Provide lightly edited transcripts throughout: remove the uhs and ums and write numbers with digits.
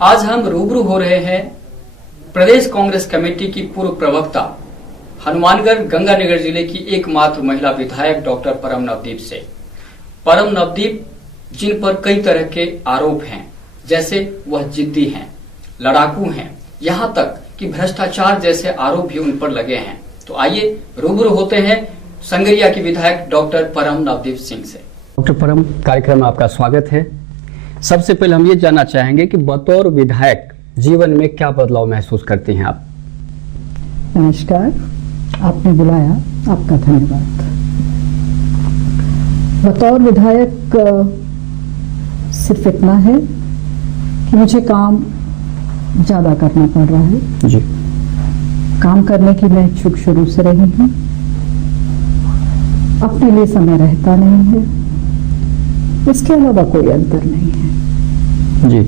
आज हम रूबरू हो रहे हैं प्रदेश कांग्रेस कमेटी की पूर्व प्रवक्ता हनुमानगढ़ गंगानगर जिले की एकमात्र महिला विधायक डॉक्टर परम नवदीप से। परम नवदीप जिन पर कई तरह के आरोप हैं, जैसे वह जिद्दी हैं, लड़ाकू हैं, यहाँ तक कि भ्रष्टाचार जैसे आरोप भी उन पर लगे हैं। तो आइए रूबरू होते हैं संगरिया की विधायक डॉक्टर परम नवदीप सिंह से। डॉक्टर परम, कार्यक्रम में आपका स्वागत है। सबसे पहले हम ये जानना चाहेंगे कि बतौर विधायक जीवन में क्या बदलाव महसूस करती हैं आप? नमस्कार, आपने बुलाया, आपका धन्यवाद। बतौर विधायक सिर्फ इतना है कि मुझे काम ज्यादा करना पड़ रहा है जी। काम करने की मैं इच्छुक शुरू से रही हूँ। अपने लिए समय रहता नहीं है, इसके अलावा कोई अंतर नहीं है जी।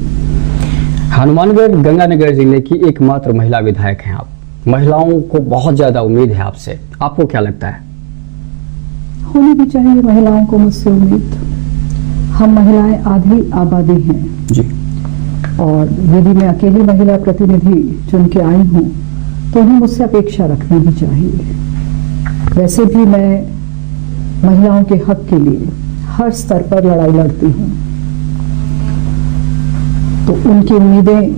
हनुमानगढ़ गंगानगर जिले की एकमात्र महिला विधायक हैं आप। महिलाओं को बहुत ज्यादा उम्मीद है आपसे, आपको क्या लगता है? होनी भी चाहिए महिलाओं को मुझसे उम्मीद। हम महिलाएं आधी आबादी हैं जी। और यदि मैं अकेली महिला प्रतिनिधि चुन के आई हूँ तो उन्हें मुझसे अपेक्षा रखनी भी चाहिए। वैसे भी मैं महिलाओं के हक के लिए हर स्तर पर लड़ाई लड़ती हूँ, तो उनकी उम्मीदें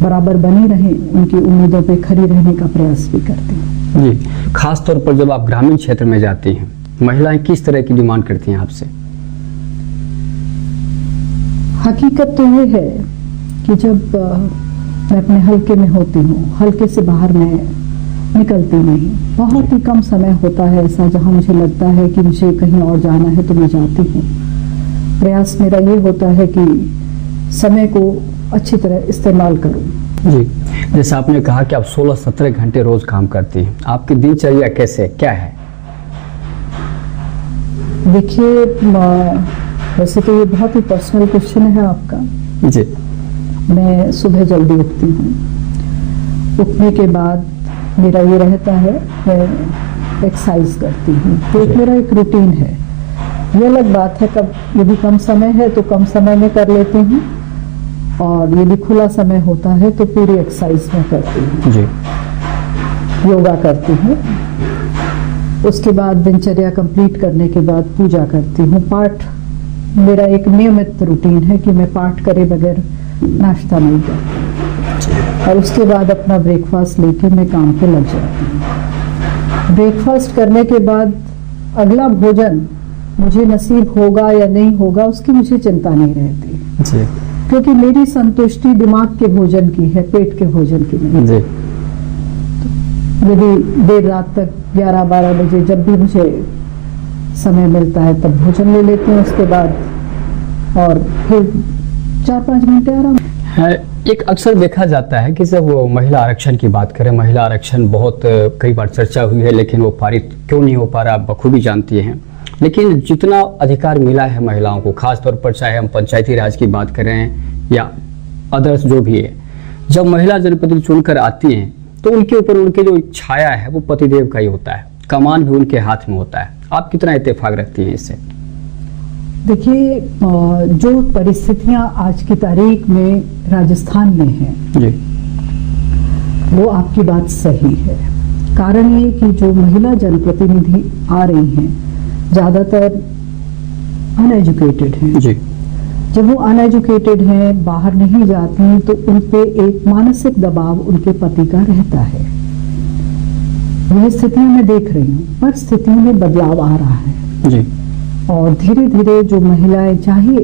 बराबर बनी रहें, उनकी उम्मीदों पे खड़ी रहने का प्रयास भी करती हूँ जी। खास तौर पर जब आप ग्रामीण क्षेत्र में जाती हैं, महिलाएं किस तरह की डिमांड करती हैं आपसे? हकीकत तो ये है कि जब मैं अपने हलके में होती हूँ, हलके से बाहर मैं निकलती नहीं। बहुत ही कम समय होता है ऐसा जहाँ मुझे लगता है कि मुझे कहीं और जाना है तो मैं जाती हूँ। प्रयास मेरा ये होता है कि समय को अच्छी तरह इस्तेमाल करूँ जी। जैसे आपने कहा कि आप 16-17 घंटे रोज काम करती हैं, आपकी दिनचर्या कैसे क्या है? देखिए, वैसे तो ये बहुत ही पर्सनल क्वेश्चन है आपका जी। मैं सुबह जल्दी उठती हूँ। उठने के बाद मेरा ये रहता है, मैं एक्सरसाइज करती हूँ, तो मेरा एक रूटीन है। ये अलग बात है कब यदि कम समय है तो कम समय में कर लेती हूँ, और यदि खुला समय होता है तो पूरी एक्सरसाइज में करती हूँ जी। योगा करती हूँ। उसके बाद दिनचर्या कंप्लीट करने के बाद पूजा करती हूँ। पाठ मेरा एक नियमित रूटीन है कि मैं पाठ करे बगैर नाश्ता नहीं करती, और उसके बाद अपना ब्रेकफास्ट लेके मैं काम पे लग जाती हूँ। ब्रेकफास्ट करने के बाद अगला भोजन मुझे नसीब होगा या नहीं होगा उसकी मुझे चिंता नहीं रहती जी। क्योंकि मेरी संतुष्टि दिमाग के भोजन की है, पेट के भोजन की नहीं जी। यदि देर रात तक 11-12 बजे जब भी मुझे समय मिलता है तब भोजन ले लेती हूँ, उसके बाद और फिर 4-5 घंटे आराम है। एक अक्सर देखा जाता है कि जब वो महिला आरक्षण की बात करें, महिला आरक्षण बहुत कई बार चर्चा हुई है, लेकिन वो पारित क्यों नहीं हो पा रहा आप बखूबी जानती हैं। लेकिन जितना अधिकार मिला है महिलाओं को, खास तौर पर चाहे हम पंचायती राज की बात करें या अदर्स जो भी है, जब महिला जनप्रतिनिधि चुनकर आती हैं तो उनके ऊपर उनके जो छाया है वो पतिदेव का ही होता है, कमान भी उनके हाथ में होता है। आप कितना इत्तेफाक रखती हैं इससे? देखिए, जो परिस्थितियां आज की तारीख में राजस्थान में हैं जी, वो आपकी बात सही है। कारण ये कि जो महिला जनप्रतिनिधि आ रही हैं ज्यादातर अनएजुकेटेड हैं जी। जब वो अनएजुकेटेड हैं, बाहर नहीं जाती, तो उन पे एक मानसिक दबाव उनके पति का रहता है। यह स्थितियां मैं देख रही हूँ, पर स्थितियों में बदलाव आ रहा है जी। और धीरे धीरे जो महिलाएं चाहे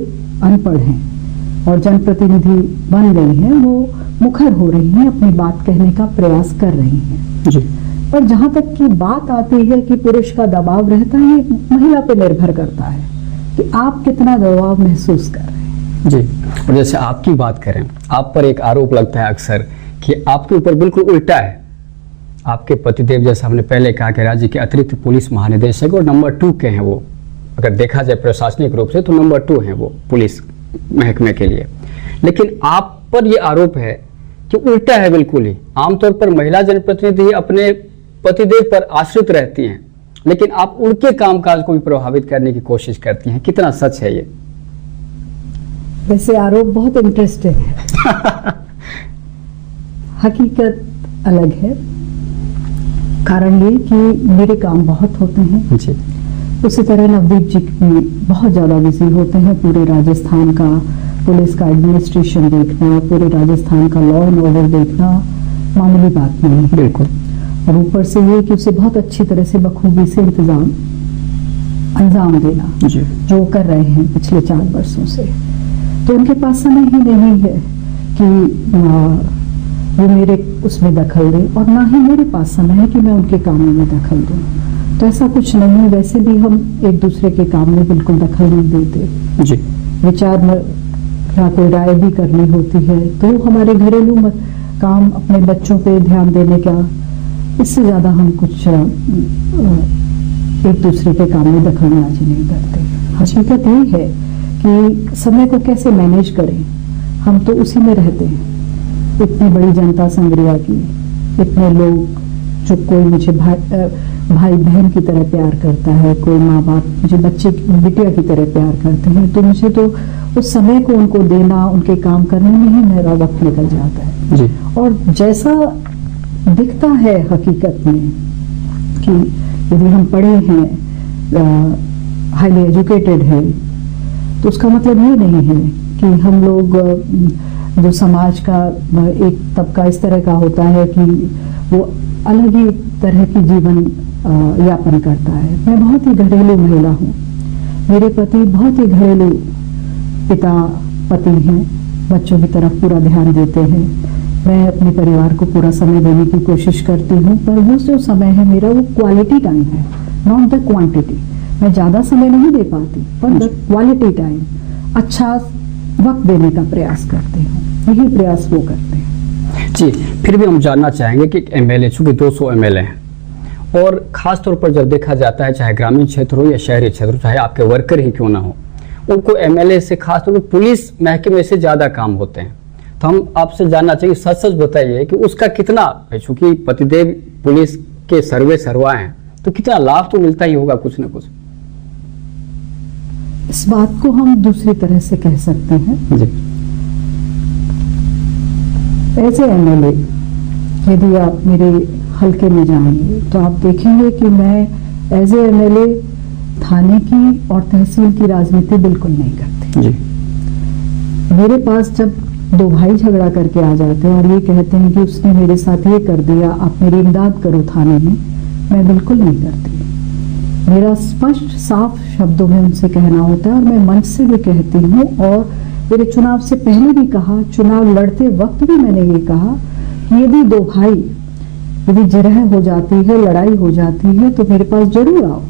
अनपढ़ हैं और जनप्रतिनिधि बन गई हैं, वो मुखर हो रही हैं, अपनी बात कहने का प्रयास कर रही हैं जी। पर जहां तक की बात आती है कि पुरुष का दबाव रहता है, ये महिला पे निर्भर करता है कि आप कितना दबाव महसूस कर रहे हैं जी। और जैसे आपकी बात करें, आप पर एक आरोप लगता है अक्सर कि आपके ऊपर बिल्कुल उल्टा है। आपके पतिदेव, जैसा हमने पहले कहा, कि राज्य के अतिरिक्त पुलिस महानिदेशक और नंबर 2 के हैं वो। अगर देखा जाए प्रशासनिक रूप से तो नंबर 2 हैं वो पुलिस महकमे के लिए। लेकिन आप पर ये आरोप है कि उल्टा है बिल्कुल ही। आमतौर पर महिला जनप्रतिनिधि अपने पतिदेव पर आश्रित रहती हैं, लेकिन आप उनके कामकाज को भी प्रभावित करने की कोशिश करती हैं। कितना सच है ये? वैसे आरोप बहुत इंटरेस्टिंग है हकीकत अलग है। कारण ये कि मेरे काम बहुत होते हैं। जी उसी तरह नवदीप जी भी बहुत ज़्यादा बिजी होते हैं। पूरे राजस्थान का पुलिस का एडमिनिस्ट्रेशन देखना, पूरे राजस्थान का लॉ एंड ऑर्डर देखना मामूली बात नहीं है। बिल्कुल। और ऊपर से ये कि उसे बहुत अच्छी तरह से बखूबी से अंजाम देना, जी जो कर रहे हैं पिछले 4 वर्षों से। तो उनके पास समय ही नहीं है कि वो मेरे उसमें दखल दे, और ना ही मेरे पास समय है कि मैं उनके कामों में दखल दूं। तो ऐसा कुछ नहीं है। वैसे भी हम एक दूसरे के काम में बिल्कुल दखल नहीं देते। जी विचार या कोई राय भी करनी होती है तो हमारे घरेलू काम, अपने बच्चों पे ध्यान देने का, इससे ज्यादा हम कुछ एक दूसरे के काम में दखलंदाजी नहीं करते। हकीकत ये है कि समय को कैसे मैनेज करें, हम तो उसी में रहते हैं। इतनी बड़ी जनता संग्रिया की, इतने लोग, जो कोई मुझे भाई बहन की तरह प्यार करता है, कोई माँ बाप मुझे बच्चे बिटिया की तरह प्यार करते हैं, तो मुझे तो उस समय को उनको देना, उनके काम करने में ही मेरा वक्त निकल जाता है। जी और जैसा दिखता है हकीकत में कि यदि हम पढ़े हैं, हाईली एजुकेटेड है, तो उसका मतलब ये नहीं है कि हम लोग, जो समाज का एक तबका इस तरह का होता है कि वो अलग ही तरह की जीवन यापन करता है। मैं बहुत ही घरेलू महिला हूँ। मेरे पति बहुत ही घरेलू पति हैं, बच्चों की तरफ पूरा ध्यान देते हैं। मैं अपने परिवार को पूरा समय देने की कोशिश करती हूँ, पर वो जो समय है मेरा, वो क्वालिटी टाइम है, नॉट द क्वांटिटी। मैं ज्यादा समय नहीं दे पाती, पर द क्वालिटी टाइम, अच्छा वक्त देने का प्रयास करते हैं। यही प्रयास वो करते हैं। जी, फिर भी हम जानना चाहेंगे कि एमएलए, चूंकि 200 एमएलए हैं, और खास तौर पर जब देखा जाता है, चाहे ग्रामीण क्षेत्र हो या शहरी क्षेत्र हो, चाहे आपके वर्कर ही क्यों ना हो, उनको एमएलए से खास तौर पर पुलिस महकमे से ज्यादा काम होते हैं। तो हम आपसे जानना चाहिए, सच सच बताइए कि उसका कितना, चूंकि पतिदेव पुलिस के सर्वा हैं, तो कितना लाभ तो मिलता ही होगा कुछ ना कुछ। इस बात को हम दूसरी तरह से कह सकते हैं। जी एज ए एमएलए, यदि आप मेरे हल्के में जाएंगे तो आप देखेंगे कि मैं एज ए एमएलए थाने की और तहसील की राजनीति बिल्कुल नहीं करती। जी मेरे पास जब 2 भाई झगड़ा करके आ जाते हैं और ये कहते हैं कि उसने मेरे साथ ये कर दिया, आप मेरी इमदाद करो थाने में, मैं बिल्कुल नहीं करती। मेरा स्पष्ट साफ शब्दों में उनसे कहना होता है, और मैं मंच से भी कहती हूँ, और मेरे चुनाव से पहले भी कहा, चुनाव लड़ते वक्त भी मैंने ये कहा कि यदि 2 भाई यदि जिरह हो जाती है, लड़ाई हो जाती है, तो मेरे पास जरूर आओ,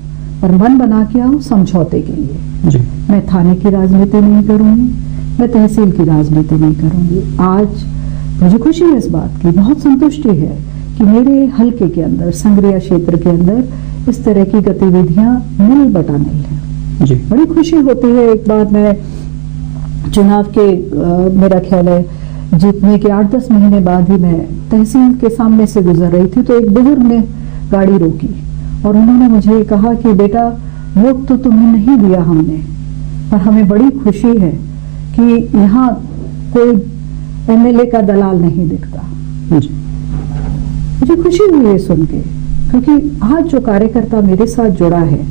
पर मन बना के आओ समझौते के लिए। जी मैं थाने की राजनीति नहीं करूंगी, मैं तहसील की राजनीति नहीं करूंगी। आज मुझे खुशी है इस बात की, बहुत संतुष्टि है कि मेरे हल्के के अंदर, संग्रिया क्षेत्र के अंदर इस तरह की गतिविधियां मिल बटा नहीं है। जी बड़ी खुशी होती है। एक बार मैं चुनाव के मेरा ख्याल है जीतने के 8-10 महीने बाद ही मैं तहसील के सामने से गुजर रही थी, तो एक बुजुर्ग ने गाड़ी रोकी और उन्होंने मुझे कहा कि बेटा, वोट तो तुम्हें नहीं दिया हमने, पर हमें बड़ी खुशी है कि यहाँ कोई एमएलए का दलाल नहीं दिखता। जी मुझे खुशी हुई है सुन के, क्योंकि आज जो कार्यकर्ता मेरे साथ जुड़ा है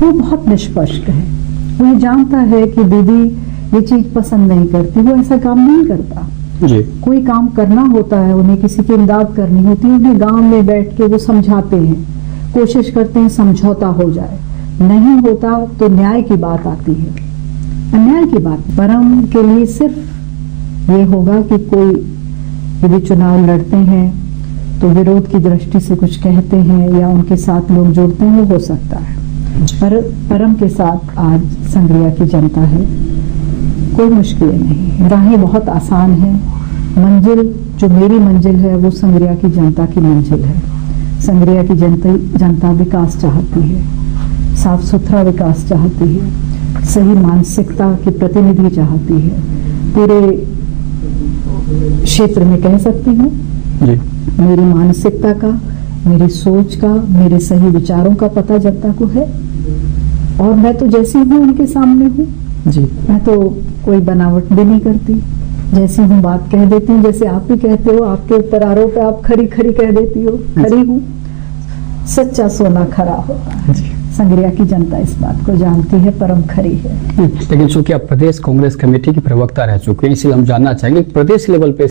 वो बहुत निष्पक्ष है। वो ये जानता है कि दीदी ये चीज पसंद नहीं करती, वो ऐसा काम नहीं करता। जी कोई काम करना होता है, उन्हें किसी की इमदाद करनी होती है, उन्हें गांव में बैठ के वो समझाते हैं, कोशिश करते हैं समझौता हो जाए। नहीं होता तो न्याय की बात आती है, अन्याय की बात। परम के लिए सिर्फ ये होगा कि कोई यदि चुनाव लड़ते हैं तो विरोध की दृष्टि से कुछ कहते हैं या उनके साथ लोग जुड़ते हैं, वो हो सकता है। पर परम के साथ आज संग्रिया की जनता है, कोई मुश्किलें नहीं, राहें बहुत आसान है। मंजिल जो मेरी मंजिल है वो संग्रिया की जनता की मंजिल है। संग्रिया की जनता विकास चाहती है, साफ सुथरा विकास चाहती है, सही मानसिकता की प्रतिनिधि चाहती है। पूरे क्षेत्र में कह सकती हूँ जी मेरी मानसिकता का, मेरी सोच का, मेरे सही विचारों का पता जनता को है, और मैं तो जैसी हूँ उनके सामने हूँ। जी मैं तो कोई बनावट भी नहीं करती, जैसी हूँ बात कह देती हूँ, जैसे आप भी कहते हो, आपके ऊपर आरोप है, आप खरी खरी कह देती हो, खरी हूँ। सच्चा सोना खरा होता है। संग्रिया की जनता इस बात को जानती है, परम खरी है। लेकिन चूंकि आप प्रदेश कांग्रेस कमेटी की प्रवक्ता रह चुके हैं, इसलिए हम जानना चाहेंगे प्रदेश लेवल पे